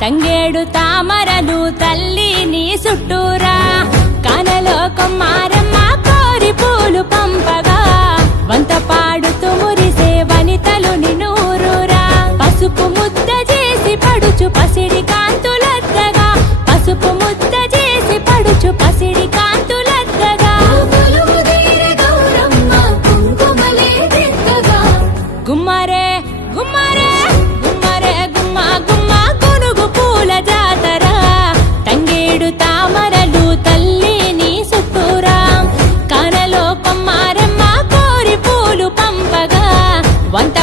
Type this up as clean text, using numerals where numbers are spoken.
తంగేడు తామరలు తల్లి నీ చుట్టూరా కానలో కొమ్మారమ్మ కోరి పూలు పంపగా వంత పాడుతూ మురిసే వనితలు నినూరురా పసుపు ముద్ద చేసి పడుచు పసిడి కాంతులద్దగా పసుపు ముద్ద చేసి పడుచు పసిడి కాంతులద్దగా గుమ్మరే గుమ్మరే గుమ్మరే గుమ్మ గుమ్మ గునుగు పూల జాతర తంగేడు తామరలు తల్లి నీ చుట్టూరా కానలో కొమ్మారమ్మ కోరి పూలు పంపగా వంత